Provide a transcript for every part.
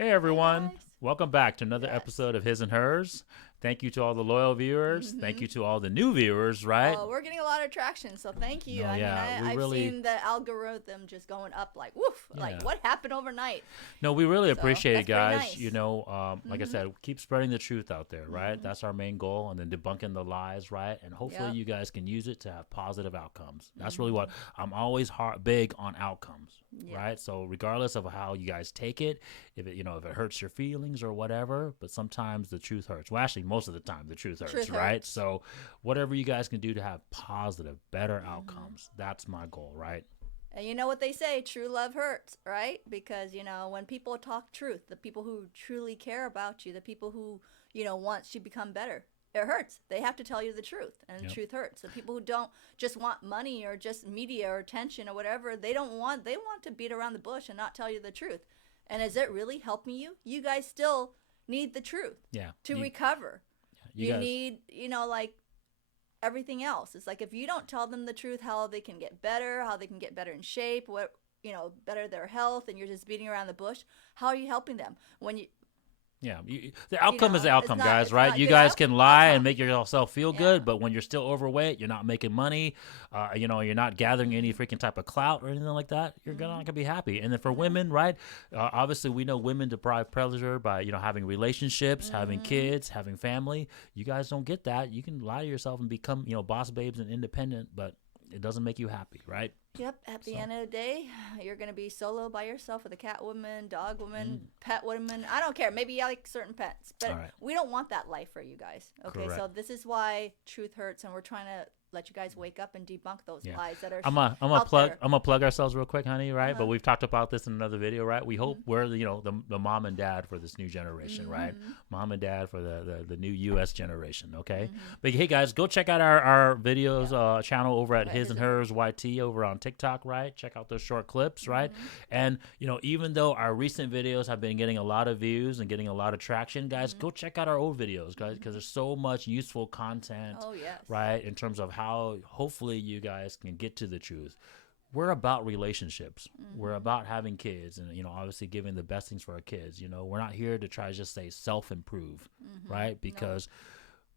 Hey everyone, Hey guys. welcome back to another Yes. episode of His and Hers. Thank you to all the loyal viewers. Thank hmm you to all the new viewers, right? Oh, we're getting a lot of traction, so thank you. No, I mean, yeah, we I've really, seen the algorithm just going up like woof, like yeah. what happened overnight. No, we really So appreciate it, that's pretty guys. nice. Like I hmm said, keep spreading the truth out there, right? hmm That's our main goal, and then debunking the lies, right? And hopefully, Yep. you guys can use it to have positive outcomes. That's really what hmm I'm always big on outcomes, Yeah. right? So regardless of how you guys take it, if it hurts your feelings or whatever, but sometimes the truth hurts. Well, actually, most of the time the truth hurts, Truth right? hurts. So whatever you guys can do to have positive, better hmm outcomes, that's my goal, right? And you know what they say, true love hurts, right? Because, when people talk truth, the people who truly care about you, the people who, wants you to become better, it hurts. They have to tell you the truth, and the Yep. truth hurts. The people who don't just want money or just media or attention or whatever, they want to beat around the bush and not tell you the truth. And is it really helping you? You guys still need the truth Yeah. to recover. You You guys. need, like everything else. It's like if you don't tell them the truth, how they can get better, how they can get better in shape, what better their health, and you're just beating around the bush. How are you helping them when Yeah, the outcome is the it's outcome, not guys, it's right? not You good guys can lie and outcome. make yourself feel Yeah. good, but when you're still overweight, you're not making money, you're not gathering any freaking type of clout or anything like that, you're not hmm going to be happy. And then for No. women, right, obviously we know women derive pleasure by, having relationships, having hmm kids, having family. You guys don't get that. You can lie to yourself and become, boss babes and independent, but it doesn't make you happy, right? Yep. At the So, end of the day, you're gonna be solo by yourself with a cat woman, dog woman, mm, pet woman. I don't care. Maybe you like certain pets, all but right, we don't want that life for you guys. Okay, correct. so this is why truth hurts, and we're trying to let you guys wake up and debunk those Yeah. lies that are I'm a out there. plug ourselves real quick, honey, Uh right? But huh. we've talked about this in another video, right? We hope we're the mom and dad for this new generation, right? Mm-hmm. Mom and dad for the new US generation, okay? Mm-hmm. But hey guys, go check out our videos Yeah. channel over at Right, His his and and hers. Hers YT over on TikTok, right? Check out those short clips, right? Mm-hmm. And even though our recent videos have been getting a lot of views and getting a lot of traction, guys, Mm-hmm. go check out our old videos, guys, because Mm-hmm. there's so much useful content, Oh yes. right? In terms of how hopefully you guys can get to the truth. We're about relationships. We're Mm-hmm. about having kids and, obviously giving the best things for our kids. We're not here to try to just say self improve, Mm-hmm. right? Nope. Because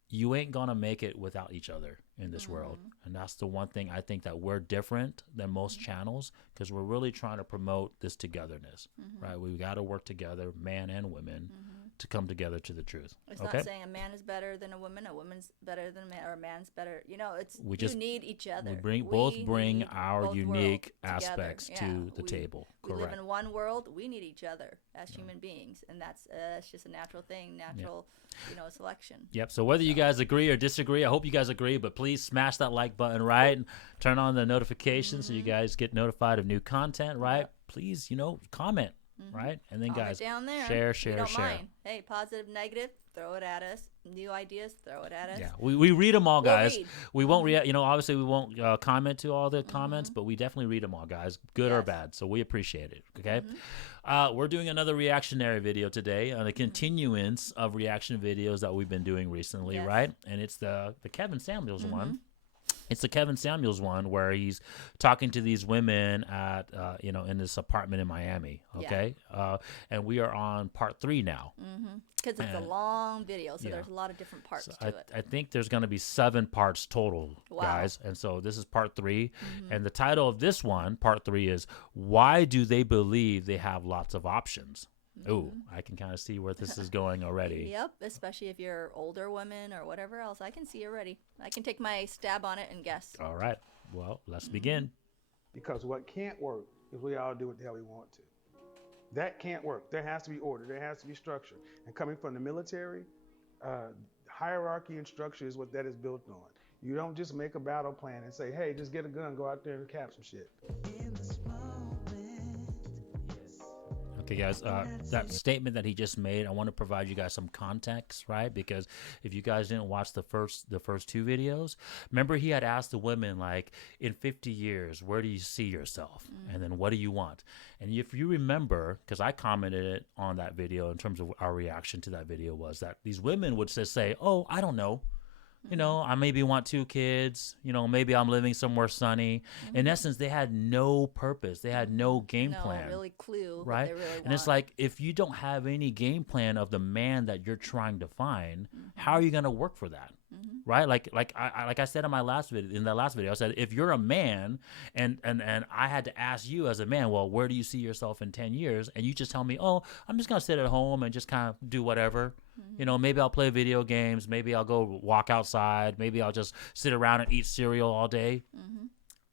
you ain't going to make it without each other in this world. Mm-hmm. And that's the one thing I think that we're different than most channels because we're really trying to promote this togetherness, Mm-hmm. right? We've got to work together, man and women, Mm-hmm. to come together to the truth. It's not Okay? saying a man is better than a woman's better than a man, or a man's better. It's We you just need each we other. both We bring need our both unique worlds together. aspects Yeah, to the table. we live Correct. in one world. We need each other as human beings, and that's just a natural thing, natural, selection. Yep. So whether you So. guys agree or disagree, I hope you guys agree, but please smash that like button, right? And turn on the notifications so you Mm-hmm. guys get notified of new content, right? Yep. Please, comment, Mm-hmm. right? And then Comment guys, down there. share, We share, don't share. mind. Hey, positive, negative, throw it at us. New ideas, throw it at us. Yeah, we read them all, We'll guys. read. We won't Mm-hmm. obviously we won't comment to all the comments, Mm-hmm. but we definitely read them all, guys, good or Yes. bad. So we appreciate it. Okay, Mm-hmm. we're doing another reactionary video today on a continuance of reaction videos that we've been doing recently, Yes. right? And it's the Kevin Samuels Mm-hmm. one. It's the Kevin Samuels one where he's talking to these women at in this apartment in Miami. Yeah. Okay, and we are on part 3 now. Mm-hmm. Because it's a And- long video, so yeah. there's a lot of different parts So to it. I think there's going to be 7 parts total, Wow. guys. And so this is part 3. Mm-hmm. And the title of this one, part 3, is Why Do They Believe They Have Lots of Options? Ooh, I can kind of see where this is going already. Yep, especially if you're older women or whatever else. I can see already. I can take my stab on it and guess. All right. Well, let's begin. Because what can't work is we all do what the hell we want to. That can't work. There has to be order. There has to be structure. And coming from the military, hierarchy and structure is what that is built on. You don't just make a battle plan and say, hey, just get a gun, go out there and cap some shit. Okay, guys, that statement that he just made, I want to provide you guys some context, right? Because if you guys didn't watch the first 2 videos, remember he had asked the women, like, in 50 years, where do you see yourself? And then what do you want? And if you remember, because I commented it on that video in terms of our reaction to that video, was that these women would just say, oh, I don't know. You know, I maybe want 2 kids. You know, maybe I'm living somewhere sunny. In essence, they had no purpose. They had no game No plan. really clue what Right? they really want. And it's like, if you don't have any game plan of the man that you're trying to find, how are you going to work for that? Right? Like I said in my last video, I said, if you're a man and I had to ask you as a man, well, where do you see yourself in 10 years? And you just tell me, oh, I'm just going to sit at home and just kind of do whatever. You know, maybe I'll play video games. Maybe I'll go walk outside. Maybe I'll just sit around and eat cereal all day.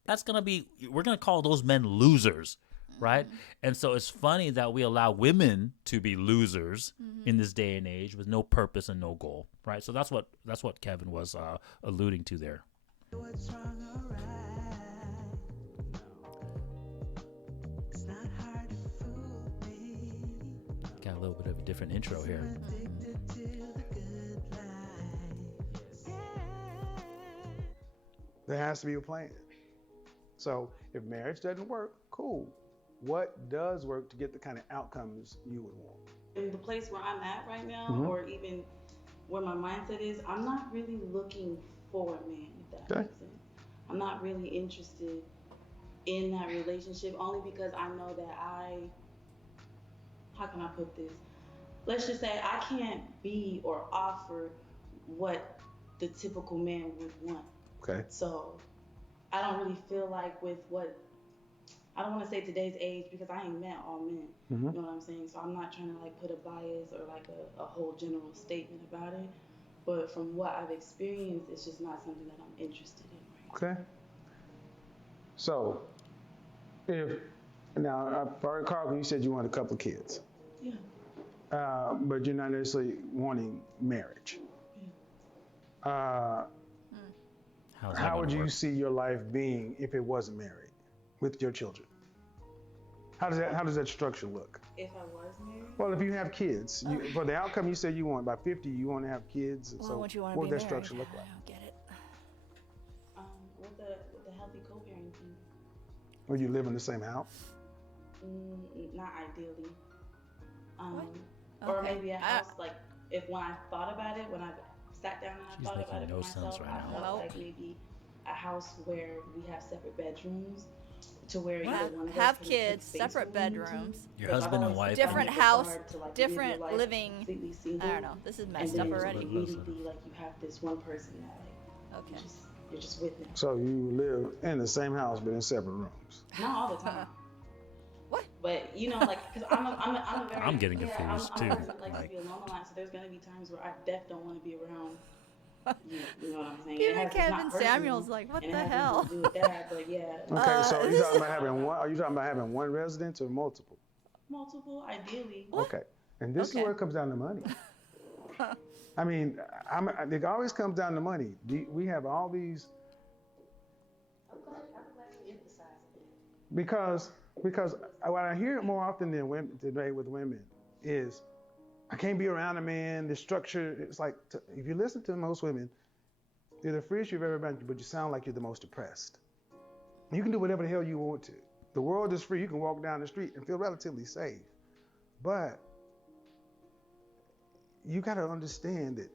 That's going to be, we're going to call those men losers. Right. And so it's funny that we allow women to be losers in this day and age with no purpose and no goal. Right. So that's what Kevin was alluding to there. What's wrong or right? It's not hard to fool me. Got a little bit of a different intro here. Addicted to the good life. Yeah. There has to be a plan. So if marriage doesn't work, cool. What does work to get the kind of outcomes you would want? In the place where I'm at right now, Mhm. or even where my mindset is, I'm not really looking for a man, if that Okay. makes sense. I'm not really interested in that relationship, only because I know that how can I put this? Let's just say I can't be or offer what the typical man would want. Okay. So I don't really feel like with what, I don't want to say today's age because I ain't met all men. Mhm. You know what I'm saying? So I'm not trying to like put a bias or like a whole general statement about it. But from what I've experienced, it's just not something that I'm interested in right now. Okay. So if now, Carl, you said you want a couple of kids, Yeah. but you're not necessarily wanting marriage. How's that How gonna would you work? see your life being if it wasn't married with your children? How does that structure look? If I was married, Well, if you have kids, for the outcome you said you want, by 50, you want to have kids. Well, So what you want to what be would that married? structure look like? I don't get it. with the healthy co-parenting, Would you live in the same house? not ideally. What? Or Okay. maybe a house like when I thought about it, when I sat down and I She's thought making about it no for sense myself, right I now. felt Nope. like maybe a house where we have separate bedrooms, to where Have- either one of us have can take kids, space separate where we need to. bedrooms. Your Because husband I've and always wife. Different found it house, hard to, like, different live your life living. completely single. I don't know. This is And messed then up just already. immediately, like you have this one person that like Okay. you're just with now. So you live in the same house but in separate rooms. Not all the time. What? But you know, like, because I'm a very. I'm getting I'm confused, a too. person that likes Like- to be alone a lot, so there's gonna be times where I don't want to be around. You know what I'm saying? Even It has- it's Kevin not personal, Samuel's like, what and it the has hell? nothing to do with that, but yeah, Okay, so are you this talking about having one? Are you talking about having one residence or multiple? multiple, ideally. Okay, and this is Okay. where it comes down to money. I mean, it always comes down to money. We have all these I'm glad you emphasized it. because what I hear more often than women today with women is, I can't be around a man. The structure, it's like, if you listen to most women, you're the freest you've ever been, but you sound like you're the most depressed. You can do whatever the hell you want to. The world is free. You can walk down the street and feel relatively safe. But you got to understand that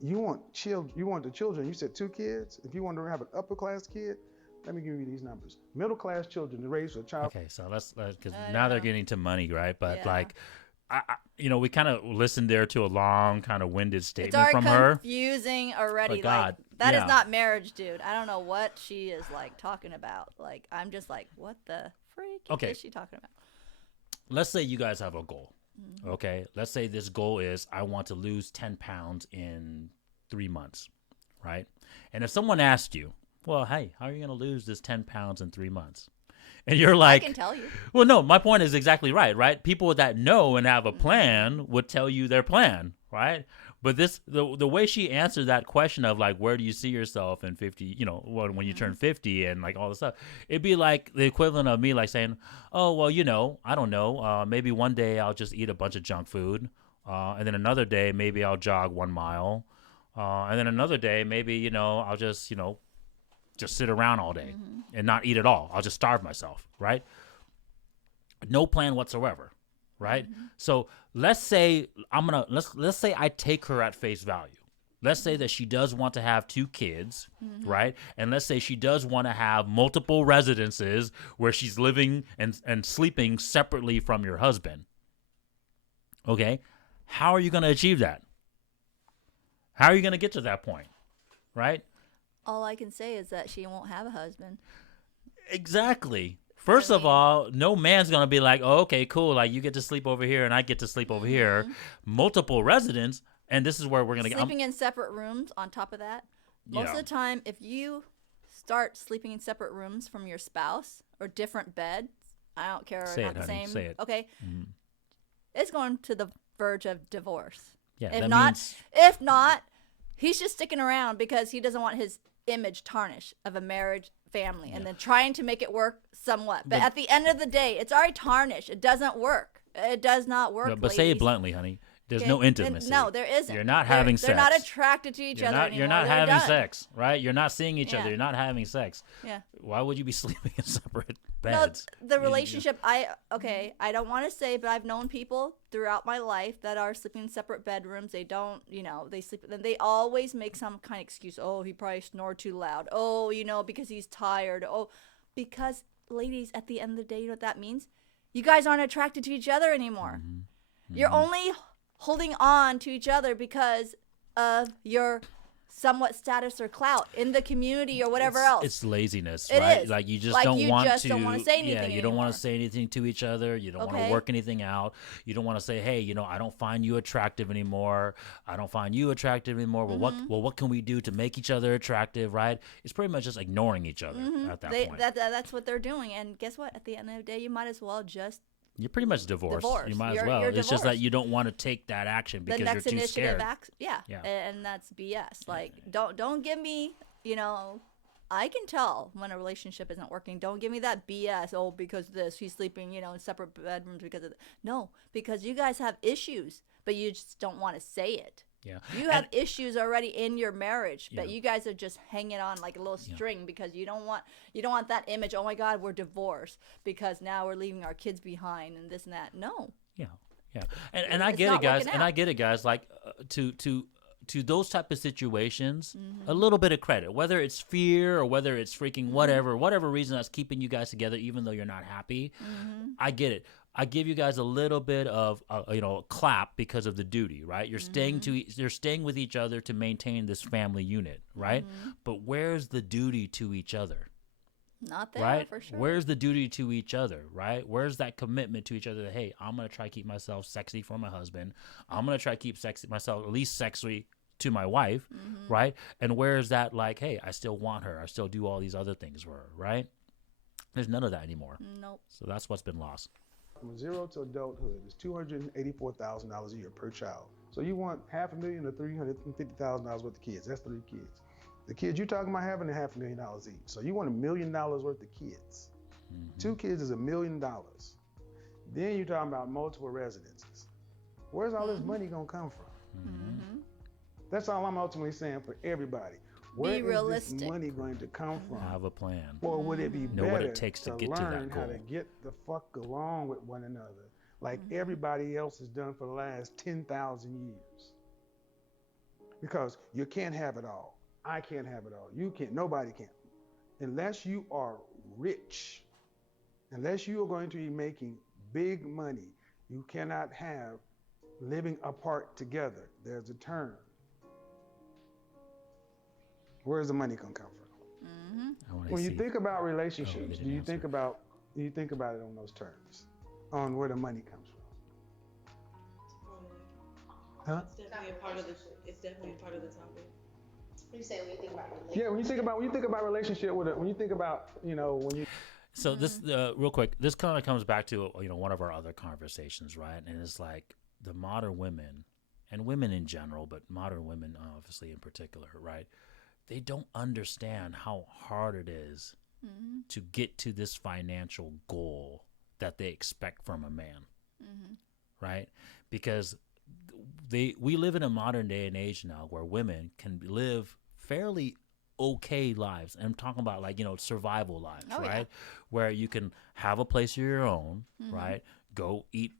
you want the children. You said 2 kids. If you want to have an upper class kid, let me give you these numbers. Middle class children to raise a child. Okay, so let's because I now they're know. getting to money, right? But Yeah. like, we kind of listened there to a long, kind of winded It's statement already from her. confusing already. But God, like that is yeah. not marriage, dude. I don't know what she is like talking about. Like I'm just like, what the freak Okay. is she talking about? Let's say you guys have a goal. Mm-hmm. Okay, let's say this goal is I want to lose 10 pounds in 3 months, right? And if someone asked you, well, hey, how are you going to lose this 10 pounds in 3 months? And you're I like, can tell you. well, no, my point is exactly right? People that know and have a plan would tell you their plan, right? But the way she answered that question of like, where do you see yourself in 50, when you turn 50 and like all this stuff, it'd be like the equivalent of me like saying, oh, well, I don't know, maybe one day I'll just eat a bunch of junk food. And then another day, maybe I'll jog 1 mile. And then another day, maybe, I'll just sit around all day and not eat at all. I'll just starve myself, right? No plan whatsoever, right? So let's say let's say I take her at face value, let's say that she does want to have 2 kids, right? And let's say she does want to have multiple residences where she's living and sleeping separately from your husband. Okay? How are you going to achieve that? How are you going to get to that point? Right? All I can say is that she won't have a husband. Exactly. First of all, no man's going to be like, oh, okay, cool. Like, you get to sleep over here and I get to sleep over here. Multiple residents. And this is where we're going to get. Sleeping in separate rooms on top of that. Most of the time, if you start sleeping in separate rooms from your spouse or different beds, I don't care. Say not it, the honey. same. Say it. Okay. It's going to the verge of divorce. Yeah, If that not, means if not, he's just sticking around because he doesn't want his image tarnished of a marriage family and then trying to make it work somewhat. But at the end of the day, it's already tarnished. It doesn't work. It does not work. but say it ladies. bluntly, honey. There's Okay? no intimacy. No, there isn't. You're not having sex. They're not attracted to each other anymore. You're not They're having done. sex, right? You're not seeing each other. Yeah. You're not having sex. Yeah. Why would you be sleeping in separate No, beds? the relationship, I don't want to say, but I've known people throughout my life that are sleeping in separate bedrooms. They don't, they sleep, and they always make some kind of excuse. Oh, he probably snored too loud. Oh, because he's tired. Oh, because ladies, at the end of the day, you know what that means? You guys aren't attracted to each other anymore. You're only holding on to each other because of your somewhat status or clout in the community or whatever else. It's laziness, It right? is. Like you just Like, don't you want just to. don't wanna say anything Yeah, you don't want anymore. to say anything to each other. You don't want to Okay. work anything out. You don't want to say, hey, I don't find you attractive anymore. I don't find you attractive anymore. Well, what can we do to make each other attractive, right? It's pretty much just ignoring each other at that point. That's what they're doing. And guess what? At the end of the day, you might as well just You're pretty much divorced. Divorced. You might as You're well. It's just that divorced. you don't want to take that action because the next you're too initiative scared. yeah. And that's BS. Like, don't give me, I can tell when a relationship isn't working. Don't give me that BS. Oh, because of this, he's sleeping, in separate bedrooms because of no, because you guys have issues, but you just don't want to say it. Yeah. You have issues already in your marriage, but Yeah. you guys are just hanging on like a little string because you don't want that image. Oh my God, we're divorced because now we're leaving our kids behind and this and that. No, Yeah, yeah, and I It's get it, not guys. working And I out. get it, guys. Like to those type of situations, a little bit of credit, whether it's fear or whether it's freaking whatever reason that's keeping you guys together, even though you're not happy. I get it. I give you guys a little bit of a clap because of the duty, right? You're you're staying with each other to maintain this family unit, right? But where's the duty to each other? not there Right? for sure. Where's the duty to each other, right? Where's that commitment to each other that, hey, I'm going to try to keep myself sexy for my husband. I'm going to try to keep myself at least sexy to my wife, right? And where's that like, hey, I still want her. I still do all these other things for her, right? There's none of that anymore. Nope. So that's what's been lost. From 0 to adulthood is $284,000 a year per child. So you want $500,000 to $350,000 worth of kids. That's 3 kids. The kids you're talking about having $500,000 each. So you want $1 million worth of kids. 2 kids is $1 million. Then you're talking about multiple residences. Where's all this money gonna come from? That's all I'm ultimately saying for everybody. Where is realistic. this money going to come from? Have a plan. Or would it be Know better what it takes to get to that learn how goal. to get the fuck along with one another like everybody else has done for the last 10,000 years? Because you can't have it all. I can't have it all. You can't. Nobody can. Unless you are rich, unless you are going to be making big money, you cannot have living apart together. There's a term. Where's the money gonna come from? I wanna When you see. think about relationships, didn't do you answer. think about it on those terms, on where the money comes from? Huh? It's definitely a part of the. It's definitely a part of the topic. What do you say when you think about relationship? Yeah, when you think about relationship with it, when you think about when you So this, real quick, this kind of comes back to one of our other conversations, right? And it's like the modern women, and women in general, but modern women obviously in particular, right? They don't understand how hard it is to get to this financial goal that they expect from a man, right? Because we live in a modern day and age now where women can live fairly okay lives. And I'm talking about like, survival lives, Oh, right? yeah. Where you can have a place of your own, right? Go eat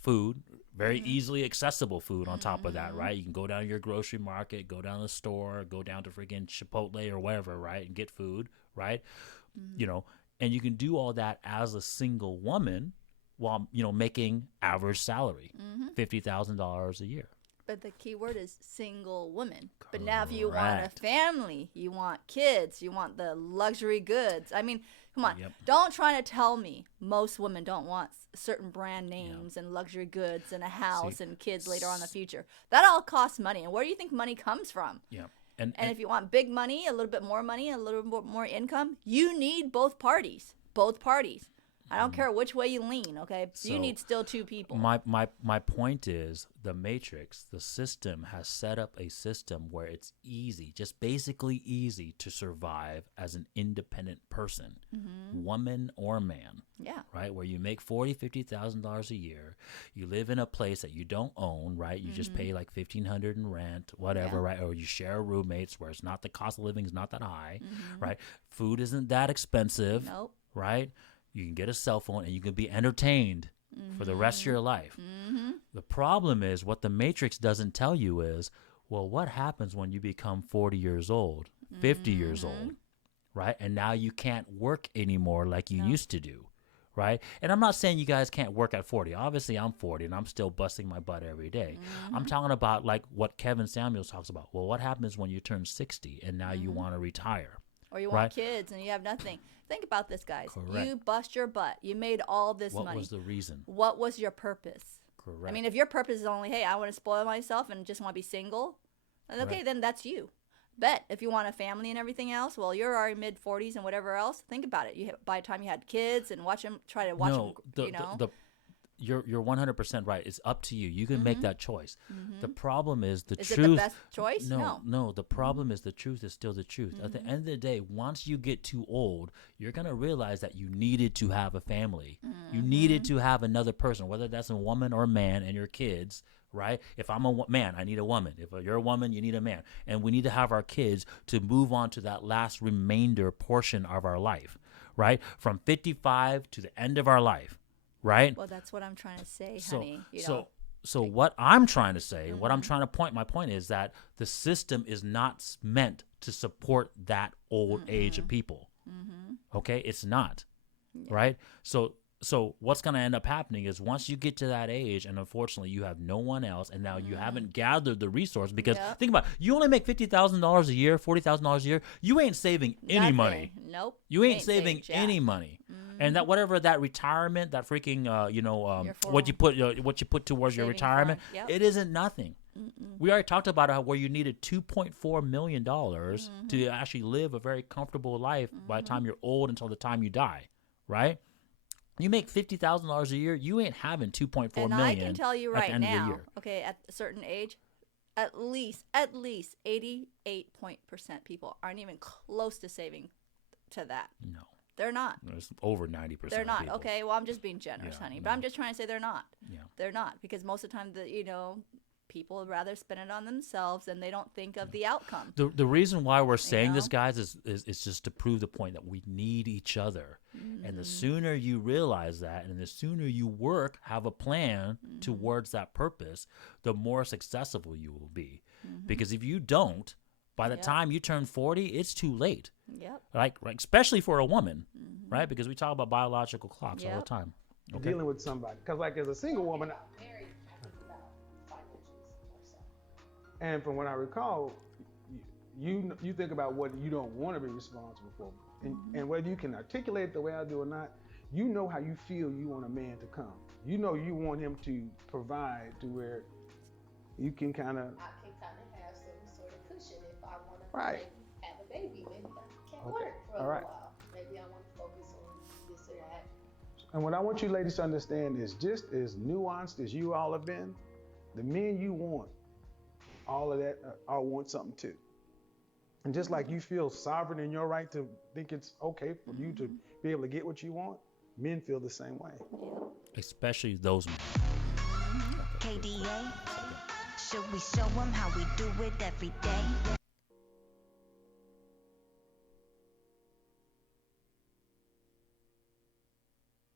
food, very easily accessible food on top of that, right? You can go down to your grocery market, go down to the store, go down to freaking Chipotle or whatever, right? And get food, right? You know, and you can do all that as a single woman while, you know, making average salary, $50,000 a year. But the key word is single woman. But now if you want a family, you want kids, you want the luxury goods. I mean, come on. Yep. Don't try to tell me most women don't want certain brand names and luxury goods and a house and kids later on in the future. That all costs money. And where do you think money comes from? Yeah. And if you want big money, a little bit more money, a little bit more income, you need both parties. Both parties. I don't care which way you lean, okay? So you need still two people. My point is the Matrix, the system has set up a system where it's easy, just basically easy to survive as an independent person, woman or man. Yeah. Right? Where you make $40,000, $50,000 a year, you live in a place that you don't own, right? You just pay like $1,500 in rent, whatever, right? Or you share roommates where it's not, the cost of living is not that high, right? Food isn't that expensive, Nope. right? You can get a cell phone and you can be entertained for the rest of your life. The problem is what the Matrix doesn't tell you is, well, what happens when you become 40 years old, 50 years old, right? And now you can't work anymore like you used to do, right? And I'm not saying you guys can't work at 40. Obviously, I'm 40 and I'm still busting my butt every day. I'm talking about like what Kevin Samuels talks about. Well, what happens when you turn 60 and now you want to retire? Or you want kids and you have nothing. Think about this, guys. Correct. You bust your butt. You made all this money. What was the reason? What was your purpose? Correct. I mean, if your purpose is only, hey, I want to spoil myself and just want to be single, then okay, then that's you. Bet if you want a family and everything else, well, you're already mid-40s and whatever else. Think about it. By the time you had kids and try to watch them, You're 100% right. It's up to you. You can make that choice. The problem is the truth. Is it the best choice? No. The problem is the truth is still the truth. At the end of the day, once you get too old, you're gonna realize that you needed to have a family. You needed to have another person, whether that's a woman or a man, and your kids. Right? If I'm a man, I need a woman. If you're a woman, you need a man. And we need to have our kids to move on to that last remainder portion of our life. Right? From 55 to the end of our life. Right? Well, that's what I'm trying to say, honey. So what I'm trying to say, what I'm trying to my point is that the system is not meant to support that old age of people. Okay? It's not. Right? So what's going to end up happening is once you get to that age and unfortunately you have no one else and now you haven't gathered the resource because think about it, you only make $50,000 a year, $40,000 a year, you ain't saving any money. Nope. You ain't saving any money. And that whatever that retirement, that freaking what you put towards your retirement, it isn't nothing. We already talked about how where you needed $2.4 million to actually live a very comfortable life by the time you're old until the time you die, right? You make $50,000 a year, you ain't having $2.4 million. And I can tell you right at the end of the now, year. okay, at a certain age, at least 88% people aren't even close to saving to that. No. They're not. It's over 90%. They're not. Of people. Okay, well, I'm just being generous, honey. But I'm just trying to say they're not. Yeah. They're not. Because most of the time, people would rather spend it on themselves and they don't think of the outcome. The reason why we're saying this, guys, is just to prove the point that we need each other. And the sooner you realize that and the sooner you work, have a plan towards that purpose, the more successful you will be. Because if you don't, by the time you turn 40, it's too late. Yep. Like especially for a woman, right? Because we talk about biological clocks all the time. Okay. Dealing with somebody. Because like as a single woman, and from what I recall, you think about what you don't want to be responsible for. And whether you can articulate it the way I do or not, you know how you feel you want a man to come. You know you want him to provide to where you can kind of... I can kind of have some sort of cushion if I want to have a baby. Maybe I can't work for a while. Maybe I want to focus on this or that. And what I want you ladies to understand is just as nuanced as you all have been, the men you want, all of that, all want something too. And just like you feel sovereign in your right to think it's okay for you to be able to get what you want, men feel the same way. Especially those men. KDA, should we show them how we do it every day?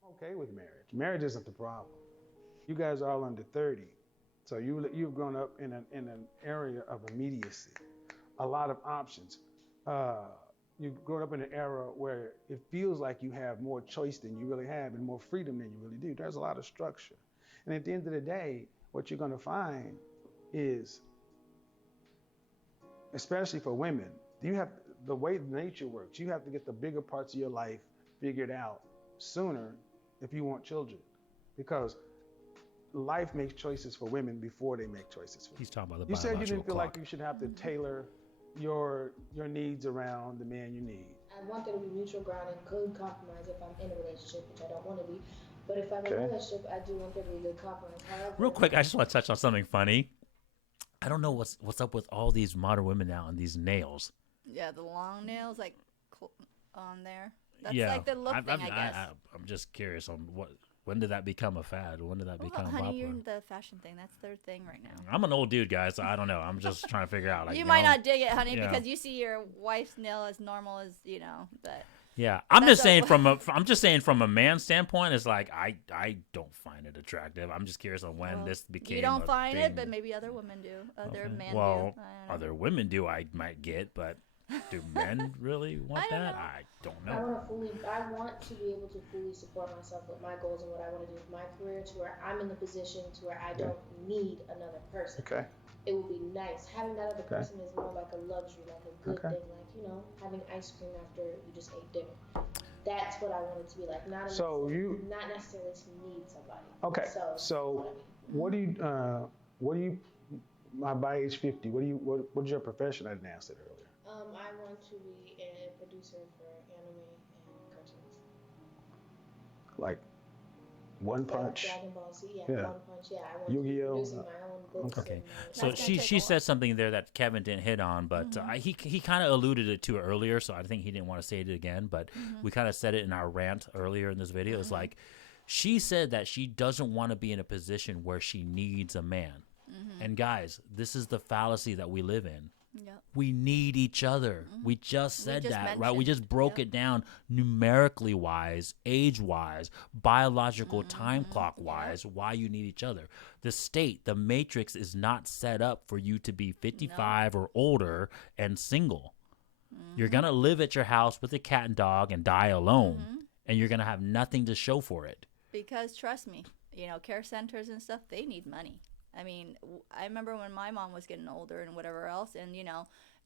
I'm okay with marriage. Marriage isn't the problem. You guys are all under 30. So you've grown up in an area of immediacy, a lot of options. You've grown up in an era where it feels like you have more choice than you really have and more freedom than you really do. There's a lot of structure. And at the end of the day, what you're going to find is, especially for women, you have the way nature works. You have to get the bigger parts of your life figured out sooner if you want children, because life makes choices for women before they make choices for men. He's talking about the You said you didn't feel clock. like you should have to tailor your needs around the man you need. I want there to be mutual ground and good compromise if I'm in a relationship, which I don't want to be. But if I'm in a relationship, I do want there to be good compromise. However, Real quick, I just want to touch on something funny. I don't know what's up with all these modern women now and these nails. Yeah, the long nails, like on there. That's Yeah, like the look thing, I guess. I'm just curious on when did that become a fad? When did that become honey, popular? you're in the fashion thing. That's their thing right now. I'm an old dude, guys, so I don't know. I'm just trying to figure out. Like, you might know, not dig it, honey, yeah. because you see your wife's nail as normal as but Yeah, I'm That's just saying from a man's standpoint, it's like I don't find it attractive. I'm just curious on when this became. You don't find thing. it, but maybe other women do. Other men well, do. I don't know. other women do. I might get, but do men really want that? I don't know. I want to be able to fully support myself with my goals and what I want to do with my career, to where I'm in the position to where I don't need another person. Okay. It would be nice. Having that other person is more like a luxury, like a good thing, like having ice cream after you just ate dinner. That's what I want it to be like. Not necessarily to need somebody. Okay. So what do you by age 50, what's your profession? I didn't ask that earlier. I want to be a producer for anime and cartoons. Like One Punch. Dragon Ball Z, Yeah. One Punch, yeah. I want to be Yu-Gi-Oh. producing my own books. Okay, and so she said something there that Kevin didn't hit on, but he kind of alluded to it earlier, so I think he didn't want to say it again. But we kind of said it in our rant earlier in this video. It's like she said that she doesn't want to be in a position where she needs a man. And guys, this is the fallacy that we live in. Yep. We need each other. We just said that, right? We mentioned. just broke it down numerically wise, age wise, biological time clock wise, why you need each other. The state, the matrix is not set up for you to be 55 or older and single. You're going to live at your house with a cat and dog and die alone, and you're going to have nothing to show for it. Because trust me, care centers and stuff, they need money. I mean, I remember when my mom was getting older and whatever else, and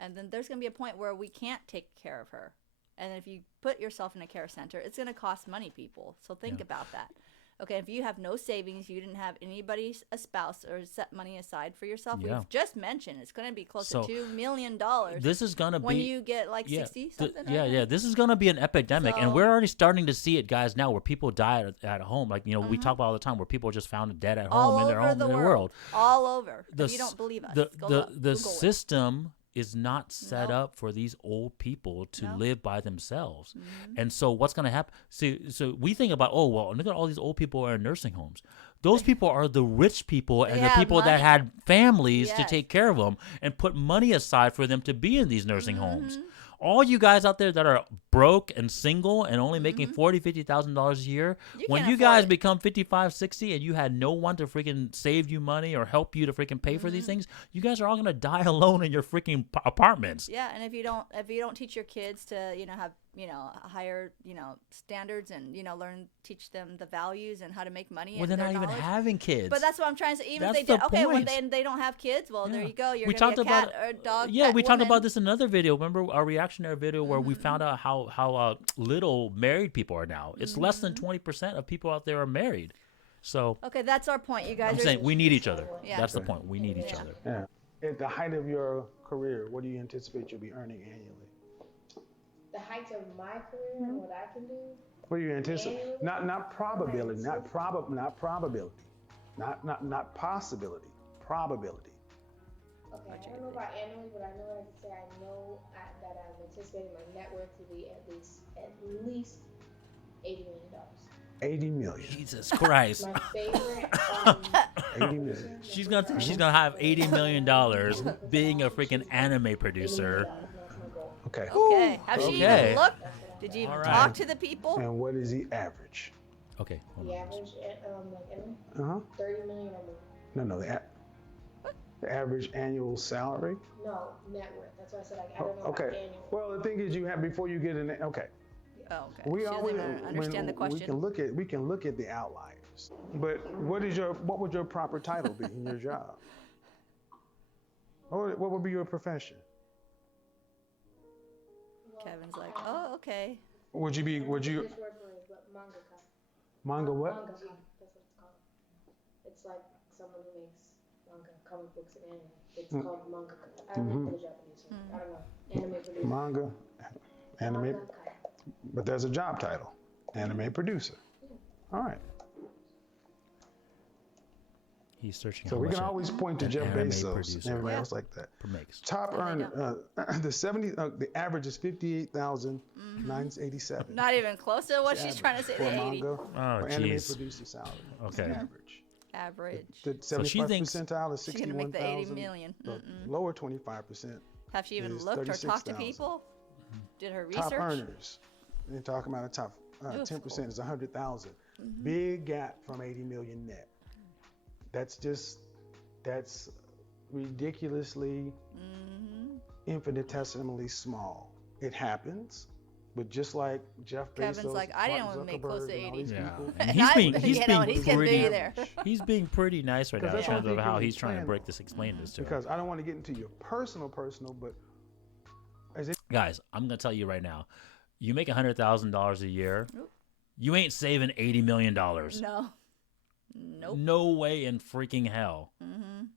and then there's going to be a point where we can't take care of her. And if you put yourself in a care center, it's going to cost money, people. So think about that. Okay, if you have no savings, you didn't have anybody, a spouse, or set money aside for yourself, we've just mentioned it's going to be close to $2 million. This is going to be when you get like 60 something. This is going to be an epidemic, and we're already starting to see it, guys. Now, where people die at home, like we talk about all the time, where people are just found dead at home in their home, in their world, all over. If you don't believe us, the system is not set up for these old people to live by themselves. And so what's going to happen? So we think about, look at all these old people are in nursing homes. Those people are the rich people and the people that had families to take care of them and put money aside for them to be in these nursing homes. All you guys out there that are broke and single and only making $40,000-$50,000 a year, when you guys become 55, 60 and you had no one to freaking save you money or help you to freaking pay for these things, you guys are all going to die alone in your freaking apartments. Yeah, and if you don't teach your kids to, have, higher, standards and, teach them the values and how to make money. Well, they're not even having kids. But that's what I'm trying to say. Even that's if they the when they don't have kids, well, there you go. You're going to be a cat or a dog. Yeah, we talked about this in another video. Remember our reactionary video where we found out how little married people are now. It's less than 20% of people out there are married. So okay, that's our point, you guys. I'm saying we need each other. Yeah. That's the point. We need each other. Yeah. At the height of your career, what do you anticipate you'll be earning annually? The height of my career and what I can do. What do you anticipate? Not probability, not probability, not possibility, probability. Okay, I don't know about annually, but I know I can say that I'm anticipating my net worth to be at least $80 million. $80 million. Jesus Christ. My favorite. $80 million. She's gonna have $80 million being a freaking anime producer. Okay. Okay. Have she even looked? Did you even talk to the people? And what is the average? Okay. Hold The on. average, like annual, Uh-huh. 30 million or more. No, the average annual salary. No, net worth. That's why I said I don't know Okay. about annual. Well, the thing is, you have before you get in. Okay. Oh, okay. We She always doesn't even understand the we question. can look at the outliers. But what would your proper title be in your job? What would be your profession? Kevin's like, oh, okay. Would you This word for it, but mangaka. manga what? Mangaka. That's what it's called. It's like someone who makes manga, comic books, and anime. It's called mangaka. I don't know the Japanese word. I don't know. Anime producer. Manga, anime. Mangaka. But there's a job title, anime producer. All right. He's searching. So how we much can always point to an Jeff anime Bezos producer and everybody else like that. makes. Top earner, the average is 58,987. Not even close to what she's Average trying to say. for The a 80. manga Oh, or anime jeez. producer salary. Okay. Average. Average. The So she 75th thinks percentile is She's gonna make the 80 61,000. million. The lower 25%. Have she even is looked or talked to 36,000. people? Did her research? Top earners. They're talking about a top 10% is 100,000. Big gap from 80 million net. That's ridiculously infinitesimally small. It happens, but just like Jeff Kevin's Bezos, like, I didn't Mark want to make close to Zuckerberg, and all 80. these Yeah. people, And Not- he's you know, being he's getting pretty. busy there. He's being pretty nice right now in that's what terms of I'm how thinking he's trying to plan break on. this, explain this to her. because I don't want to get into your personal, but as it, Guys, I'm gonna tell you right now, you make $100,000 a year, Oop. you ain't saving $80 million. No. Nope. No way in freaking hell.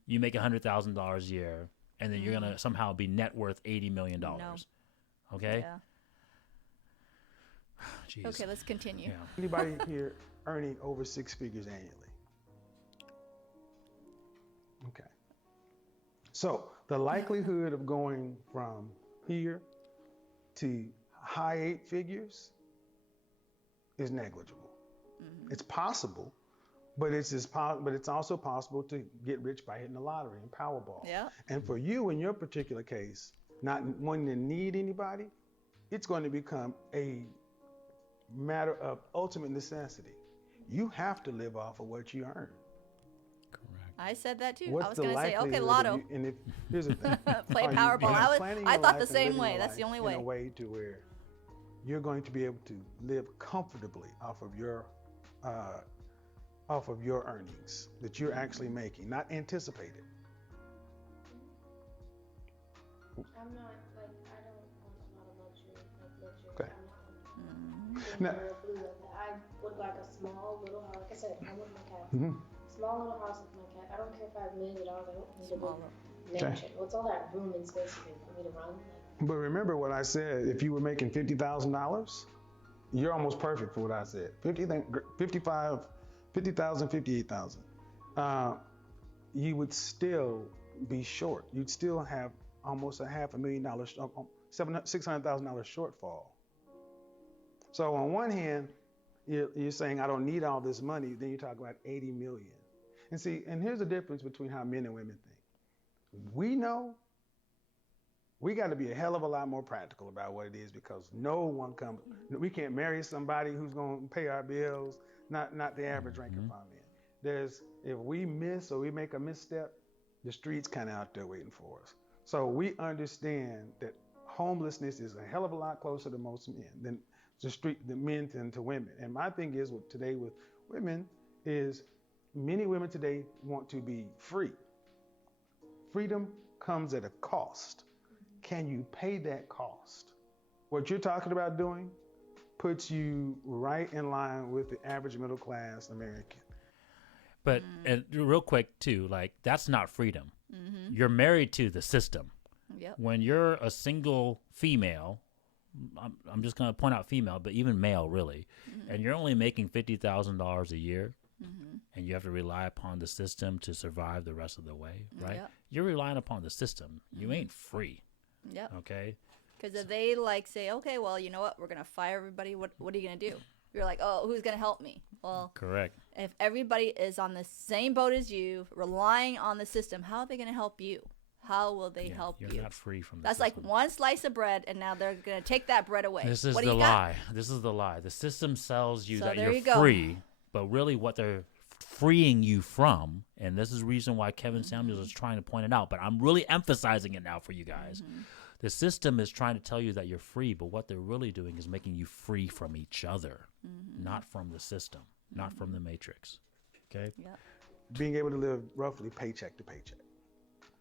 You make $100,000 a year, and then you're gonna somehow be net worth $80 million. No. Okay. Yeah. Jeez. Okay, let's continue. Yeah. anybody here earning over 6 figures annually? Okay. So the likelihood of going from here to high 8 figures is negligible. It's possible, but it's also possible to get rich by hitting the lottery and Powerball. Yeah. And for you, in your particular case, not wanting to need anybody, it's going to become a matter of ultimate necessity. You have to live off of what you earn. Correct. I said that too. What's I was the going to say, okay, likelihood of Lotto. you- and if here's the thing, Play are you Powerball. planning I your thought the life and same living way. your That's the life only in way. a way to where you're going to be able to live comfortably off of your earnings that you're actually making, not anticipated. I'm not like I don't want a lot of luxury. Okay. I'm not Now- blue like that. I would like a small little house. Like I said, I'm with my cat. Mhm. Small little house with my cat. I don't care if I have millions of dollars. I don't need a Small big mansion. What's all that room and space for me to run? Like, But remember what I said, if you were making $50,000, you're almost perfect for what I said. 55, 50,000, 58,000. You would still be short. You'd still have almost a $500,000, $600,000 shortfall. So on one hand, you're saying I don't need all this money. Then you talk about 80 million. And see, and here's the difference between how men and women think. We know we got to be a hell of a lot more practical about what it is because no one comes. We can't marry somebody who's going to pay our bills. Not the average rank and file man. If we miss or we make a misstep, the street's kind of out there waiting for us. So we understand that homelessness is a hell of a lot closer to most men than men than to women. And my thing is today with women is many women today want to be free. Freedom comes at a cost. Can you pay that cost? What you're talking about doing puts you right in line with the average middle class American. But and real quick too, like that's not freedom. You're married to the system. Yep. When you're a single female, I'm just gonna point out female, but even male really, and you're only making $50,000 a year, and you have to rely upon the system to survive the rest of the way, right? Yep. You're relying upon the system. You ain't free. Yep. Okay. Because if they like say, okay, well, you know what, we're gonna fire everybody. What are you gonna do? You're like, oh, who's gonna help me? Well, Correct. if everybody is on the same boat as you, relying on the system, how are they gonna help you? How will they help You're you? not free from the That's system. like one slice of bread, and now they're gonna take that bread away. This is what do the you got? lie. This is the lie. The system sells you So that there you're you go. free, But really what they're freeing you from, and this is the reason why Kevin Samuels is trying to point it out, but I'm really emphasizing it now for you guys. The system is trying to tell you that you're free, but what they're really doing is making you free from each other, not from the system, not from the matrix. Okay? Yep. Being able to live roughly paycheck to paycheck.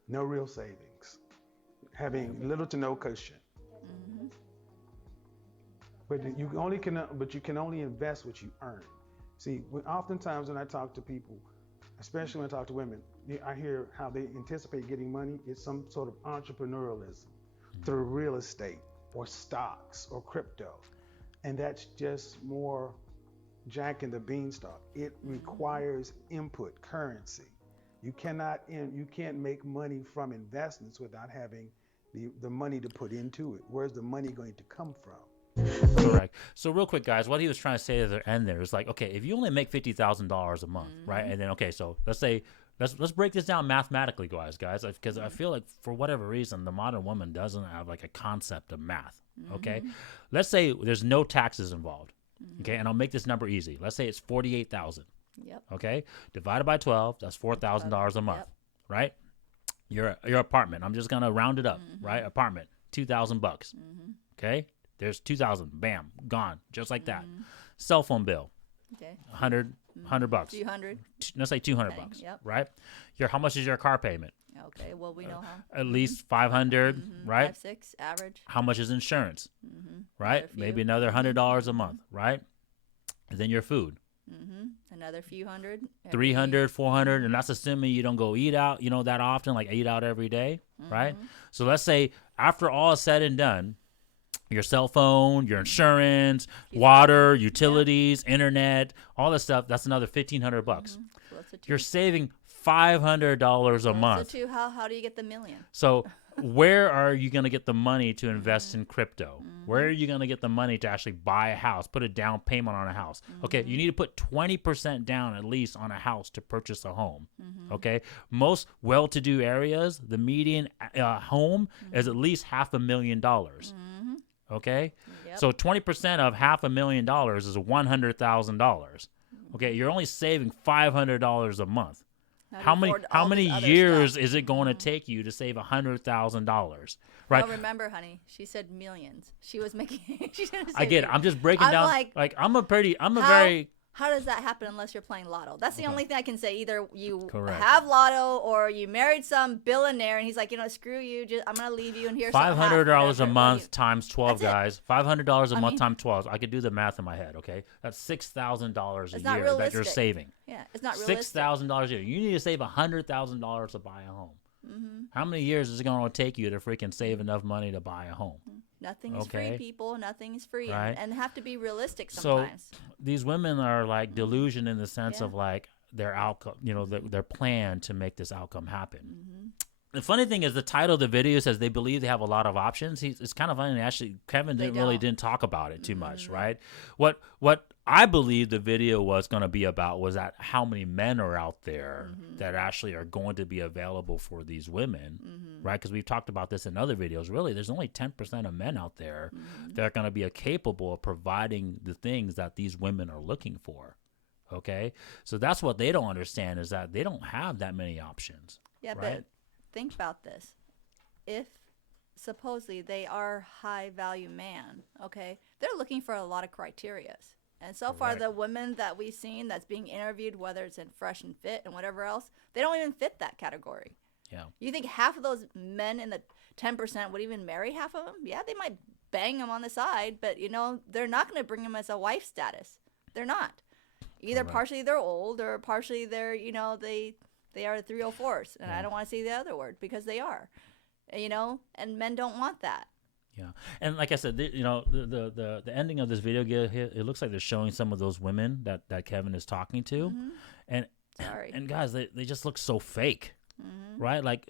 No real savings. Having little to no cushion. But you can only invest what you earn. See, oftentimes when I talk to people, especially when I talk to women, I hear how they anticipate getting money. It's some sort of entrepreneurialism through real estate or stocks or crypto. And that's just more Jack and the Beanstalk. It requires input, currency. You can't make money from investments without having the money to put into it. Where's the money going to come from? Correct. So real quick, guys, what he was trying to say at the end there is like, okay, if you only make $50,000 a month, right? And then, okay, so let's break this down mathematically, guys, because I feel like for whatever reason, the modern woman doesn't have like a concept of math. Okay. Let's say there's no taxes involved. Okay. And I'll make this number easy. Let's say it's 48,000. Yep. Okay. Divided by 12, that's $4,000 a month, right? Your apartment. I'm just going to round it up, right? Apartment, $2,000. Okay. There's 2,000. Bam. Gone. Just like that. Cell phone bill. Okay. $100. 200. Let's say $200. Yep. Right. How much is your car payment? Okay. Well, we know how. At least 500. Right. 5, 6 average. How much is insurance? Right. Maybe another $100 a month. Right. And then your food. Another few hundred. 300, 400, and that's assuming you don't go eat out, that often, like eat out every day, right? So let's say after all is said and done, your cell phone, your insurance, water, utilities, internet, all this stuff, that's another $1,500. You're saving $500 a month. So how do you get the million? So where are you going to get the money to invest in crypto? Where are you going to get the money to actually buy a house, put a down payment on a house? Okay, you need to put 20% down at least on a house to purchase a home. Okay, most well-to-do areas, the median home is at least $500,000. Okay, so 20% of $500,000 is $100,000. Okay, you're only saving $500 a month. How many years is it going to take you to save $100,000? Right. Well, remember, honey, she said millions. She was making. I get it. I'm just breaking down. Like How does that happen unless you're playing lotto? That's the only thing I can say. Either you Correct. have lotto or you married some billionaire and he's like, screw you. I'm going to leave you and here's $500 a month times 12, That's guys. $500 a month times 12. I could do the math in my head, okay? That's $6,000 a year that you're saving. Yeah, it's not realistic. $6,000 a year. You need to save $100,000 to buy a home. How many years is it going to take you to freaking save enough money to buy a home? Nothing is free, people. Nothing is free. Right. And have to be realistic sometimes. So these women are like delusion in the sense of like their outcome, their plan to make this outcome happen. The funny thing is the title of the video says they believe they have a lot of options. It's kind of funny. Actually, Kevin didn't talk about it too much, right? What I believe the video was going to be about was that how many men are out there that actually are going to be available for these women, right? Because we've talked about this in other videos. Really, there's only 10% of men out there that are going to be capable of providing the things that these women are looking for, okay? So that's what they don't understand is that they don't have that many options, right? But think about this. If supposedly they are high value man, okay, they're looking for a lot of criterias. And so far, the women that we've seen that's being interviewed, whether it's in Fresh and Fit and whatever else, they don't even fit that category. Yeah. You think half of those men in the 10% would even marry half of them? Yeah, they might bang them on the side, but, they're not going to bring them as a wife status. They're not. Either partially they're old or partially they're, they are 304s. And I don't want to say the other word because they are, and men don't want that. Yeah, and like I said, the ending of this video, it looks like they're showing some of those women that Kevin is talking to, and guys, they just look so fake, right? Like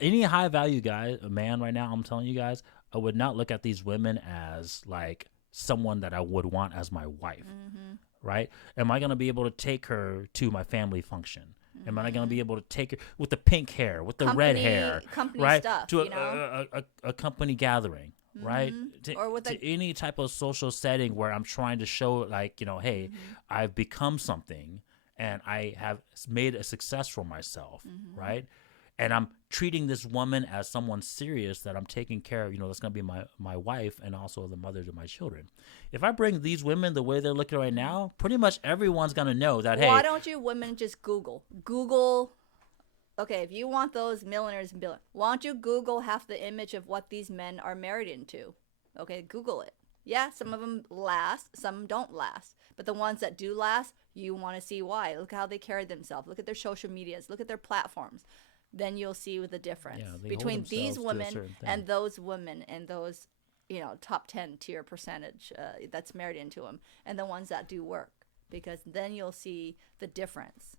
any high value man right now, I'm telling you guys, I would not look at these women as like someone that I would want as my wife, right? Am I going to be able to take her to my family function? Am I going to be able to take her with the pink hair, with the red hair, company right? Stuff, to a company gathering, right? Or with to any type of social setting where I'm trying to show, like, hey, I've become something and I have made a success for myself, right? And I'm treating this woman as someone serious that I'm taking care of, that's going to be my wife and also the mother to my children. If I bring these women the way they're looking right now, pretty much everyone's going to know that, hey. Why don't you women just Google? Okay, if you want those millionaires and billionaires, why don't you Google half the image of what these men are married into? Okay, Google it. Yeah, some of them last, some don't last. But the ones that do last, you want to see why. Look how they carry themselves. Look at their social medias. Look at their platforms. Then you'll see the difference between these women and those women and those, top 10 tier percentage that's married into them and the ones that do work, because then you'll see the difference.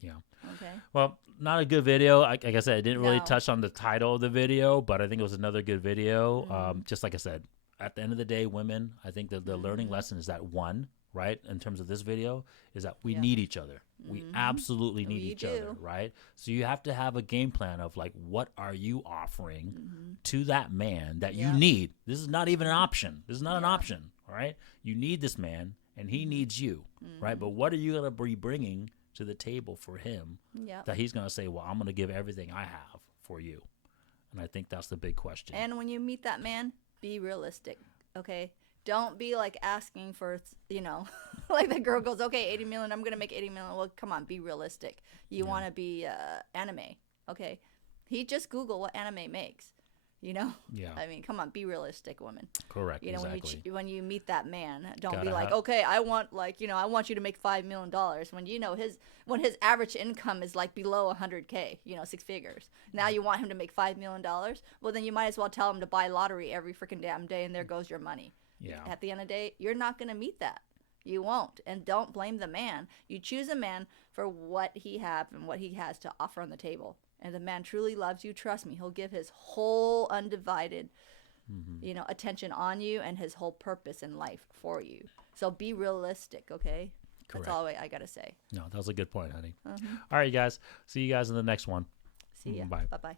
Yeah. Okay. Well, not a good video. Like I said, I didn't really touch on the title of the video, but I think it was another good video. Just like I said, at the end of the day, women, I think that the learning lesson is that one, right, in terms of this video, is that we need each other. We absolutely need each other, right? So you have to have a game plan of, like, what are you offering to that man that you need? This is not even an option. This is not an option, all right? You need this man, and he needs you, right? But what are you going to be bringing to the table for him that he's going to say, well, I'm going to give everything I have for you? And I think that's the big question. And when you meet that man, be realistic, okay? Don't be like asking for, like the girl goes, okay, 80 million, I'm going to make 80 million. Well, come on, be realistic. You want to be anime, okay? He just Google what anime makes, Yeah. I mean, come on, be realistic, woman. Correct, exactly. When you meet that man, don't be like, okay, I want you to make $5 million when his average income is like below 100K, 6 figures. Now you want him to make $5 million? Well, then you might as well tell him to buy lottery every freaking damn day, and there goes your money. Yeah. At the end of the day, you're not going to meet that. You won't. And don't blame the man. You choose a man for what he has and what he has to offer on the table. And the man truly loves you. Trust me, he'll give his whole undivided, attention on you and his whole purpose in life for you. So be realistic, okay? Correct. That's all I got to say. No, that was a good point, honey. All right, you guys. See you guys in the next one. See ya. Bye. Bye-bye.